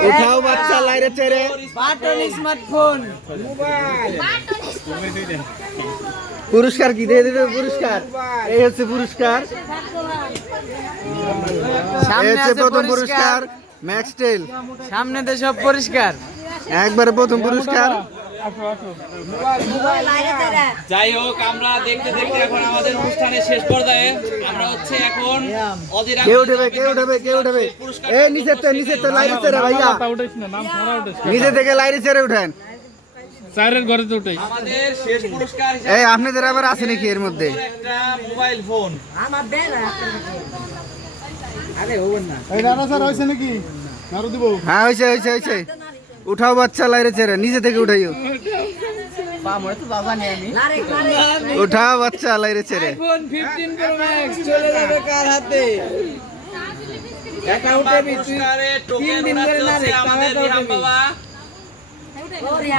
উঠাও বাচ্চা লাইরে চেরে button smartphone পুরস্কার কি দিয়ে দেবে পুরস্কার এই হচ্ছে পুরস্কার এই হচ্ছে প্রথম পুরস্কার ম্যাক্সটেল সামনে তো সব পরিষ্কার একবারে প্রথম পুরস্কার যাই হোক আমরা দেখতে দেখতে এখন আমাদের অনুষ্ঠানের শেষ পর্যায়ে আমরা হচ্ছে এখন কে উঠবে এই নিচে তো লাইরে চেরে ভাইয়া নিচে থেকে লাইরে চেরে উঠেন চারের ঘরে তো উঠাই আমাদের শেষ পুরস্কার এই আপনাদের আবার আছে নাকি এর মধ্যে একটা মোবাইল ফোন হ্যাঁ হয়েছে উঠাও বাচ্চা লাইরে চেরে নিচে থেকে উঠাইও উঠাও বাচ্চা লাইরে চেরে আইফোন 15 প্রো ম্যাক্স চলে যাবে কার হাতে পুরস্কারে টোকেন উঠাচ্ছে আমাদের রিহাম বাবা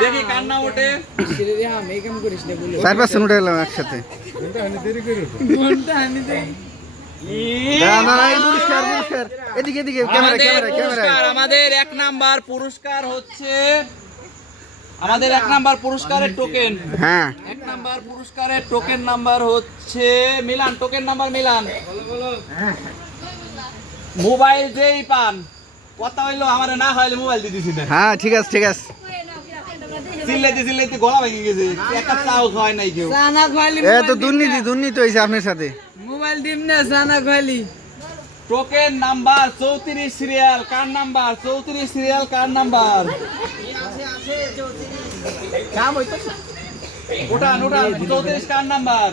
দেখি কার নাম ওঠে চার পাঁচজন উঠে এলাম একসাথে ঘন্টা আনি দেই না, এই পুরস্কার এদিকে ক্যামেরা আমাদের এক নাম্বার পুরস্কার হচ্ছে আমাদের এক নাম্বার পুরস্কারের টোকেন হ্যাঁ এক নাম্বার পুরস্কারের টোকেন নাম্বার হচ্ছে Milan token number Milan mobile যেই পান কথা হইলো আমার না হইলে মোবাইল দিয়ে দিছি না হ্যাঁ ঠিক আছে চিল্লাইতে গলা ভেঙে গেছে একটা চাও খাওয়াই নাই কেউ সানা খালি এ তো দুর্নীতি হয়েছে আপনার সাথে মোবাইল দিম না সানা খালি টোকেন নাম্বার 34 সিরিয়াল কার নাম্বার 34 সিরিয়াল কার নাম্বার ওটান 34 কার নাম্বার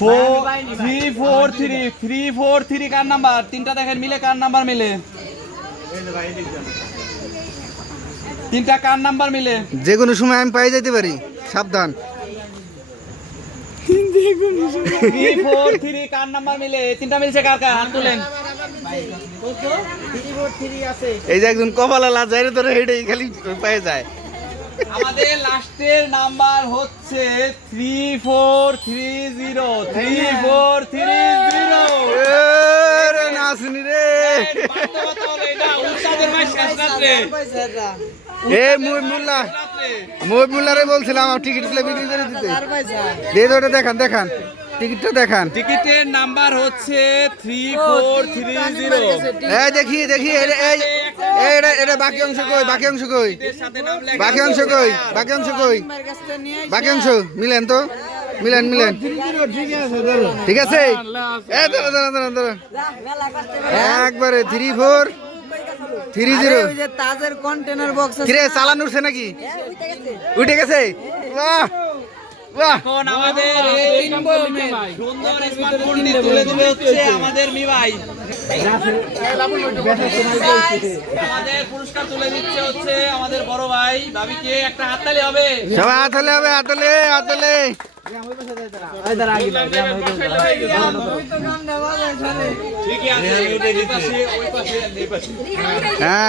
343 কার নাম্বার তিনটা দেখেন মিলে কার নাম্বার মিলে তিনটা কার নাম্বার মিলে যে কোনো সময় আমি পাই যেতে পারি সাবধান 343 কার নাম্বার মিলে তিনটা মিলছে কার কার হাত তুলেন এই যে একজন কপালা লাজাইরে ধরে হেঁটেই খালি পায়ে যায় আমাদের লাস্টের নাম্বার হচ্ছে 3430 রে নাসনি রে এ মুল্লা রে বলছিলাম আমার টিকিট গুলো বিক্রি করে দিতে দিয়ে ওটা দেখান টিকিটটা দেখান টিকিটের নাম্বার হচ্ছে 3430 এই দেখি এটা বাকি অংশ কই বাকি অংশ মিলেন তো মিলেন ঠিক আছে দাঁড়ান একবারে 3430 ওই যে তাজের কন্টেনার বক্স আছে কিরে চালান উঠছে নাকি উঠে গেছে বাহ এখন আমাদের এই সুন্দর স্মার্টফোনটি তুলে দিবে হচ্ছে আমাদের মিভাই আমাদের পুরস্কার তুলে দিচ্ছে হচ্ছে আমাদের বড় ভাই ভাবিকে একটা হাততালি হবে সবাই হাতলে ঠিকই আছে ওই পাশে হ্যাঁ